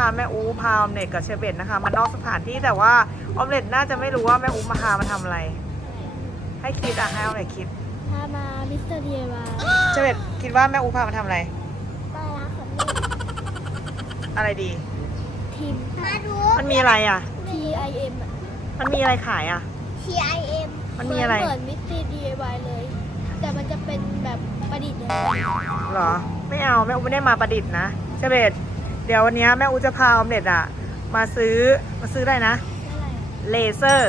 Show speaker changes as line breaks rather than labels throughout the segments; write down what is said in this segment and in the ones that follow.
แม่อูพาออมเล็ตกับเชอร์เบตนะคะมานอกสถานที่แต่ว่าออมเล็ตน่าจะไม่รู้ว่าแม่อูมาทำอะไร ให้คิดอะให้ออมเล็ตคิด
พามามิสเตอร์ดีมา
เชอร์เบตคิดว่าแม่อูพามาทำอะไร
ไปร้านของ
อะไรดี
ทีมมาดู
มันมีอะไรอะ
TIM อ่ะ
มันมีอะไรขายอะ
TIM
มันมีอะไร
เหมือนมิสเตอร์ DIY เลย แต่มันจะเป็นแบบประดิษฐ์อย่างเดียว
หรอไม่เอาแม่อูไม่ได้มาประดิษฐ์นะเชอร์เบตเดี๋ยววันนี้แม่อูจะพาออมเล็ตอะมาซื้ออะไรนะ
อะไรอ่ะ
เลเซอร์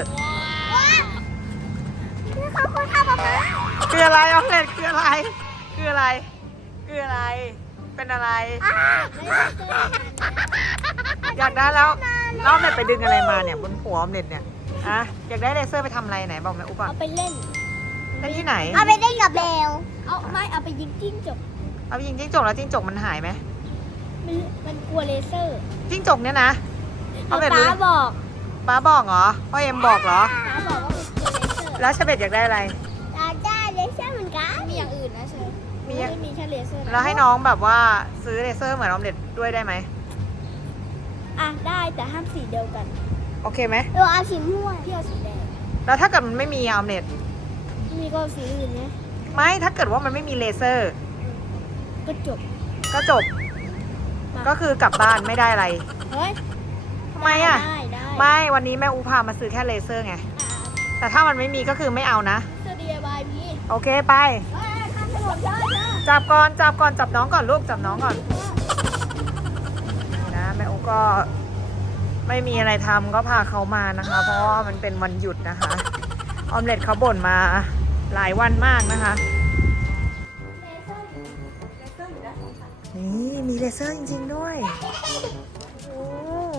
นี่เขาคนทำแบบนั้น
คืออะไรออมเล็ตคืออะไรคืออะไรคืออะไรเป็นอะไร
ไม่ได้เจอกัน
อยากได้แล้วออมเล็ตไปดึงอะไรมาเนี่ยบนหัวออมเล็ตเนี่ยอะอยากได้เลเซอร์ไปทำอะไรไหนบอกแม่อูก่อน
เอาไปเล่น
เล่นที่ไหน
เอาไปเล่นกับเบลเอาไปยิงจิ้งจก
เอาไปยิงจิ้งจกแล้วจิ้งจกมันหายไหม
มันกลัวเลเซอร์
จิ้งจกเนี่ยนะออมเล็ต
ป๊าบอก
ป้าบอกเหรอพ่อเอ็มบอกเหรอ
ป๊าบอกว่ามันกลัวเลเซอร์
แล้วเชเบตอยากได้อะไร
ได้เลเซอร์เหมือนกันมีอย่างอื่นนะเชฟ
มี
ไม่มีแค่เลเซอร์นะ
แล้วให้น้องแบบว่าซื้อเลเซอร์เหมือนออมเล็ตด้วยได้ไหม
อ่ะได้แต่ห้ามสีเดียวกัน
โอเคไหม
เราเอาสีม่วงพี่เอาสีแดง
แล้วถ้าเกิดมันไม่มีออมเล็ต
มีก็สีอื่นเนี่ย
ไม่ถ้าเกิดว่ามันไม่มีเลเซอร์
ก็จบ
ก็จบ ก็คือกลับบ้านไม่ได้อะไร
เฮ้ย
ทำไมอ่ะ
ได้
ไม่วันนี้แม่อูพามาซื้อแค่เลเซอร์ไงแต่ถ้ามันไม่มีก็คือไม่เอานะ
เสื้อ DIY มี
โอเคไป
ข้ามถนนได้นะ
จับก่อนจับน้องก่อนลูกจับน้องก่อนนี่นะแม่อูก็ไม่มีอะไรทำก็พาเขามานะคะ เพราะว่ามันเป็นวันหยุดนะคะออมเล็ตเขาบ่นมาหลายวันมากนะคะนี่มีเลเซอร์จริงๆด้วยโอ้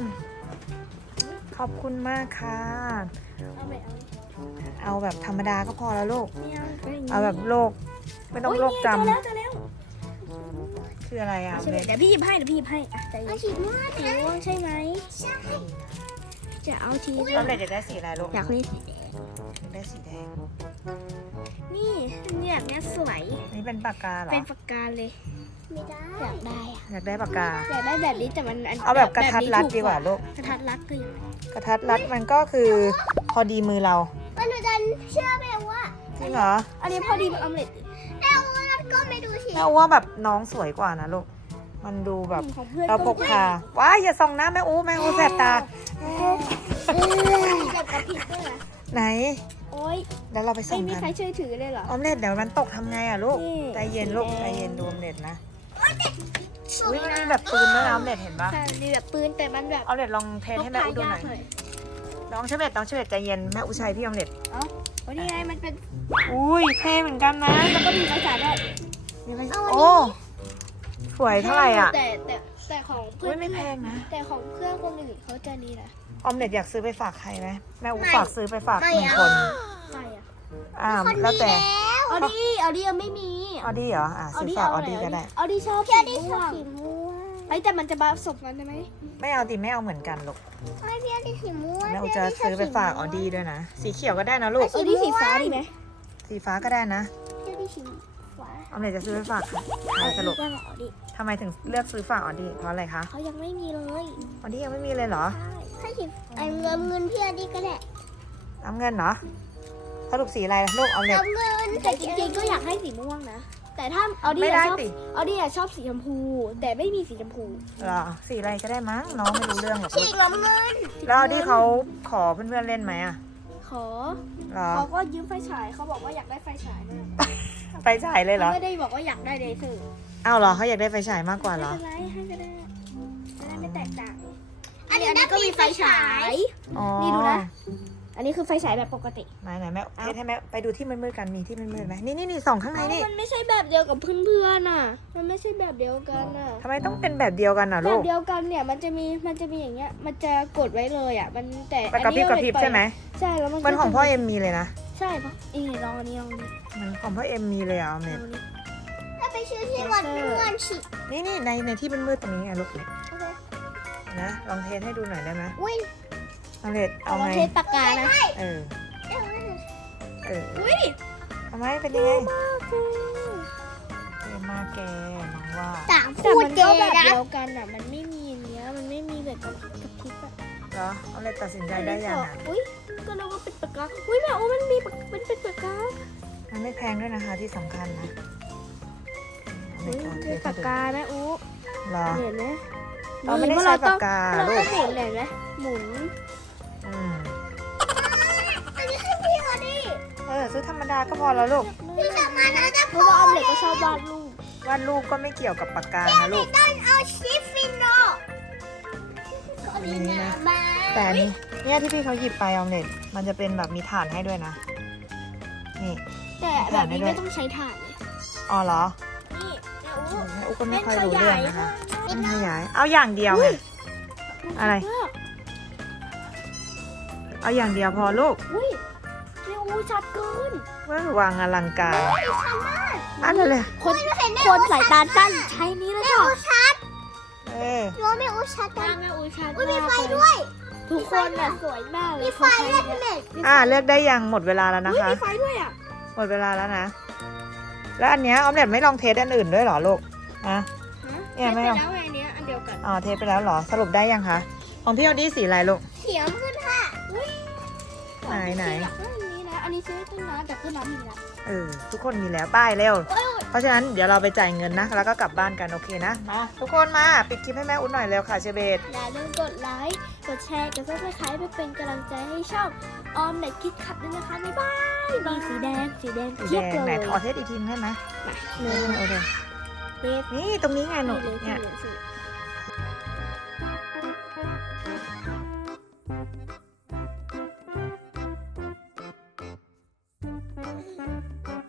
ขอบคุณมากค่ะ
เอาไปเอา
เอาแบบธรรมดาก็พอแล้วลูก
ไม่เอาไปย่งนี้
เอาแบบโลกไม่ต้องโลกจ
เจอแล้ว
ำคืออะไรอ่ะ
ใช่ไหม
เล็ก
เดี๋ยวพี่หยิบให้อ่ะใจเย็นสีม่วงสีม่วงใช่ไหมใช่จะเอาที
ออมเล็ตอยากได้สีอะไรลูก
อยากเล่นสีแดง
อยากได้สีแดง
นี่เนี่ยแบบเนี้ยสวย
นี่เป็นปากกาเหรอ
เป็นปากกาเลย ไม่ได้ อยากได้อะ
อยากได้ปากกา
อยากได้แบบนี้แต่มัน
เอาแบบกระทัดรัดดีกว่าลูก
กระทัดรัดคือยังไง
กระทัดรัดมันก็คือพอดีมือเรา
มันหนูจะเชื่อแม่ว่า
จริงเหรอ
อันนี้พอดีมันออมเล็ตแม่ว่าก็ไม่ดูสิ
แม่ว่าแบบน้องสวยกว่านะลูกมันดูแบบ
ของเพื่อน
เราพกพาว้ายอย่าส่องนะแม่อูแสบตา
แบบกระพริบด้วยนะ
ไหน
โอ๊ย
เดี๋ยวเราไปส่
ไม่
อง
มี
กัน
ใครช่วยถือเลยเหรอ
ออมเล็ตเดี๋ยวมันตกทำไงอ่ะลูก
นี่
ใจเย็นลูก
สีแดง
ใจเย็นดูออมเล็ตนะอุ้ยมันมีแบบปืนด้วยนะออมเล็ตเห็นปะ
ใช่มีแบบปืนแต่มันแบบ
ออมเล็ตลองเทสให้แม่อูดูหน่อย
พกพายาก
น้องเชเบตใจเย็นแม่อูชัยพี่ออมเล็ต
เอ้าโอ้นี่ไงมันเป็น
อุ้ยเท่เหมือนกันนะ
แล้วก็มีไฟฉายด้วย
โอ้สวยเท่าไหร่อ่ะ
แต่ของเพื่
อุ้
อย น
ไม่แพงนะ
แต่ของเพื่อนคนอื่นเขาจะนี่นะ
ออมเล็ตอยากซื้อไปฝากใครไหมแม่อู
ไม่
ฝากซื้อไปฝาก
ไม่
หนึ่ง
เอา
คน
ใครอ่ะ
แล้วแต่
เอาดียังไม่มี
ออดี้เหรอซื้อฝากออดี้ก็ได้
เอาดีชอบสีม่วงไอ้แต่มันจะผสมกันได้ไหม
ไม่เอาดิไม่เอาเหมือนกันลูก
ไม่พี่เอาดีสีม่วง
แม่อูจะซื้อไปฝากออดี้ด้วยนะ สีเขียวก็ได้นะลูก
เอาดีสีฟ้าดีไหม
สีฟ้าก็ได้นะ
พี่เอาดีสีฟ้า
ออมเล็ตจะซื้อไปฝากใครสรุป
ก็แหละเอาดี
ทำไมถึงเลือกซื้อฝากออดี้เพราะอะไรคะ
เขายังไม่มีเลย
ออดี้ยังไม่มีเลยเหรอ
ให้สีเงินพี่เอาดีก็ได้
น้ำเงินเหรอสรุปสีอะไรล่ะลูกออมเล็ต
เงินแต่จริงๆก็อยากให้สีม่วงนะ แต่ถ้าเอาดี
ไม่ได้
ชอบ
สิ
เอาดีชอบสีชมพู แต่ไม่มีสีชมพู
เหรอสีอะไรก็ได้มั้งน้องไม่รู้เรื่องหรอกลูก
น้ำเงิน
แล้วออดี้เขาขอเพื่อนๆเล่นไหมอ่ะ
ขอ
เหรอ
เขาก็ยืมไฟฉายเขาบอกว่าอยากได้ไฟฉายมาก
ไปจ่ายเลยเหรอ
เขาไม่ได้บอกว่าอยากได้เลเซอร์
อ้าวเหรอเขาอยากได้ไฟฉายมากกว่าเหรอ
ไม่เป็นไรให้ก็ได้จะได้ไม่แตกต่างอันนี้ก็มีไฟฉาย
อ๋อ
นี่ดูนะ อันนี้คือไฟฉายแบบปกติ
ไหนแม่เทสให้แม่ไปดูที่มืดๆกันมีที่มืดๆไหมนี่ส่องข้างในนี่
มันไม่ใช่แบบเดียวกับเพื่อนๆน่ะ มันไม่ใช่แบบเดียวกันน่ะ
ทำไมต้องเป็นแบบเดียวกันน่ะ
แบ
ลู
บ
ก
เดียวกันเนี่ยมันจะมีอย่างเงี้ย มันจะกดไว้เลยอ่ะ มันแต่
ไปกระพริบใช่ไหม
ใช่แล้วมัน
มันของพ่อเอ็มมีเลยนะ
ใช่ปะอีลองอันนี้ลองอันนี้
มันของพ่อเอ็มมีเลยอ่ะเม
ล
น
องอันนี้
ถ้าไปซื้อที่วัดเพื่อนฉีด
นี่ในที่มืดๆตรงนี้ไงลูกนะลองเทสให้ดูหน่อยได้ไหม
อุ้ย
เอาเลยเอา
เอา
ไง
เทสปากกานะ
เออ
อุ้ย
ทำไมเป็นยังไงเทมากแกน้องว่า
ต่าง
แต่
พูด
มัน
เจ
ก็แบบ
นะ
เดียวกันอ่ะ มันไม่มีอย่างเงี้ย มันไม่มีแบบกับพริกอะ
เหรอออมเล็ตตัดสินใจได้ยังอ่ะ
อุ้ยก็นึกว่าเป็นปากกาอุ้ยแม่โอ้มันมีมันเป็นปากกา
มันไม่แพงด้วยนะคะที่สำคัญนะออม
อุ้
เล็
ย
ตเอาเท
เป็น
สให้
ปาก
ดู
กาแม่อู้
เหรอ
เห็นไหม
เราไม่ได้ใช้ปากกา
เรา
ลู
ต้อก งหมุนเห็นไหมหมุน
อืม
อันนี้ให้พี่เขาดิ
ซื้อธรรมดาก็พอแล้วลูก
พี่จะมานะจะ
เพราะว่าออมเล็ตก็ชอบวาดรูป
วาดรูปก็ไม่เกี่ยวกับปากกานะลูก
ต้องเอาชิฟฟิโนก็ดีนะมา
แต่อันนี้เนี่ยที่พี่เขาหยิบไปออมเล็ตมันจะเป็นแบบมีฐานให้ด้วยนะ นี่
แต่แบบนี้ไม่ต้องใช้ถ่านเลย
อ๋อเหรอ
นี่แม่อู้
แม่อุ๊กก็ไม่ค่อยรู้เรื่องนะคะเป็นขยาย เอาอย่างเดียวไง อะไร เอาอย่างเดียวพอลูก
อุ้ยแม่อู้ชัดเกิน
ว่าวางอลังการอันนั้นเลย
คนสายตาสั้นใช้นี้แล้วค่ะ
เออ
หนูว่าไม่อุ้ชัดกัน
แม่อู้ชัด
อุ้ยมี
มาก
ไฟ
เลย
ด้วย
ทุกคนน่ะสวยมากเลย
มีไฟด้วยพี่เล็ก
เลือกได้ยังหมดเวลาแล้วนะ
อุ้ย
คะ
มีไฟด้วยอ่ะ
หมดเวลาแล้วนะ แล้วอันเนี้ยออมเล็ตไม่ลองเทสอันอื่นด้วยเหรอลูกนะ เนี่ยไม่
ไม่
เอา
แล้วไงอันเนี้ยอันเดียวกัน
อ๋อเทสไปแล้วเหรอ สรุปได้ยังคะ ของพี่ออดี้สีอะไรลูก
เขียวขึ้นค่ะ
ไหน
อยากได้อันนี้นะ อันนี้ซื้อตั้งนานแต่ขึ้นร้านอีกแล้ว
ทุกคนมีแล้วป้ายเร็ว เพราะฉะนั้นเดี๋ยวเราไปจ่ายเงินนะ แล้วก็กลับบ้านกันโอเคนะ มาทุกคนมาปิดคลิปให้แม่อุ้นหน่อยเร็วค่ะเชเบต
อย่าลืมกดไลค์ กดแชร์ กดซับสไครป์เพื่อเป็นกำลังใจให้ช่องออมเน็ตคิดขับด้วยนะคะ บ๊ายบายมีสีแดง สีแดง
สี
เทียบ
แดง
เลย
ไหนขอเทสอีกทีได้ไหม
หนึ่ง
โอเค
เบส
นี่ตรงนี้ไงหนู
นี่เลย
เนี่ย
สีเหลือง